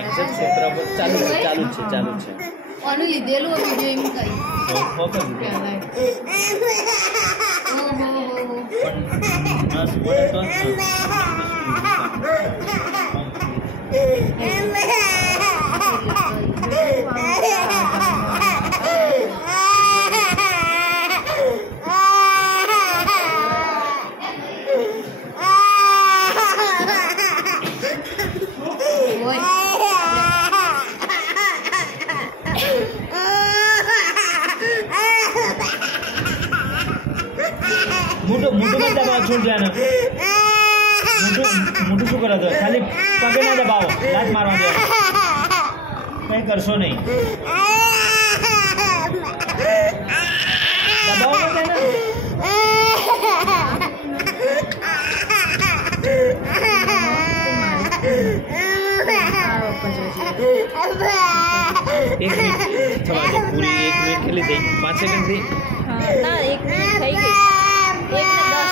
exact સૂત્ર ચાલુ છે ઓનું લીધેલું વિડિયો એમ કઈ ફોકસ मोटू मत दबाओ छूट जाना मोटू शू करो तो खाली पगे ना दबाओ लात मारवा दो कहीं करशो नहीं दबाओ मत है ना एक मिनट थोड़ा पूरी 1 मिनट के लिए 5 सेकंड थी ना 1 मिनट થઈ ગઈ 1 ને 10